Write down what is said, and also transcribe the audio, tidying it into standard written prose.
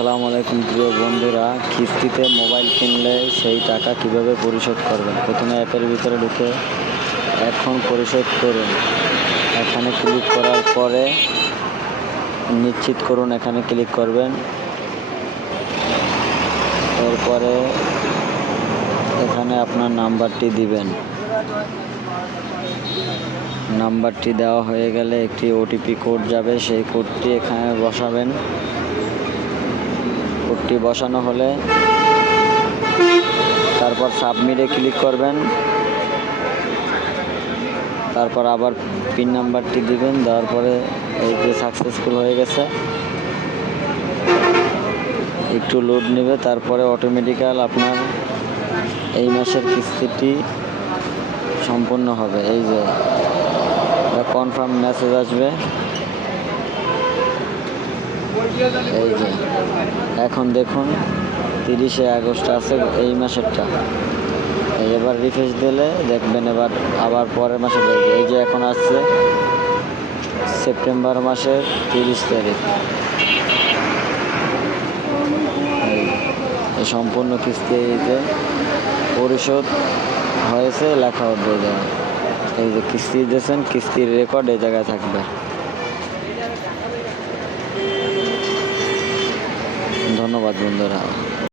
আসসালামু আলাইকুম প্রিয় বন্ধুরা, কিস্তিতে মোবাইল কিনলে সেই টাকা কিভাবে পরিশোধ করবেন। প্রথমে অ্যাপের ভিতরে ঢুকে এখন পরিশোধ করুন এখানে ক্লিক করার পরে নিশ্চিত করুন এখানে ক্লিক করবেন। এরপরে এখানে আপনার নাম্বারটি দিবেন। নাম্বারটি দেওয়া হয়ে গেলে একটি ওটিপি কোড যাবে, সেই কোডটি এখানে বসাবেন। কোডটি বসানো হলে তারপর সাবমিটে ক্লিক করবেন। তারপর আবার পিন নাম্বারটি দিবেন, দেওয়ার পরে এই যে সাকসেসফুল হয়ে গেছে। একটু লোড নেবে, তারপরে অটোমেটিক্যাল আপনার এই মাসের কিস্তিটি সম্পূর্ণ হবে। এই যে কনফার্ম মেসেজ আসবে। এই যে এখন দেখুন 30শে আগস্ট আছে এই মাসেরটা। এবার রিফ্রেশ দিলে দেখবেন এবার আবার পরের মাসে দেখবে। এই যে এখন আসছে সেপ্টেম্বর মাসের 30 তারিখ। এই সম্পূর্ণ কিস্তি এইতে পরিশোধ হয়েছে লেখা উঠবে। এই যে কিস্তি দিয়েছেন, কিস্তির রেকর্ড এই জায়গায় থাকবে। ধন্যবাদ বন্ধুরা।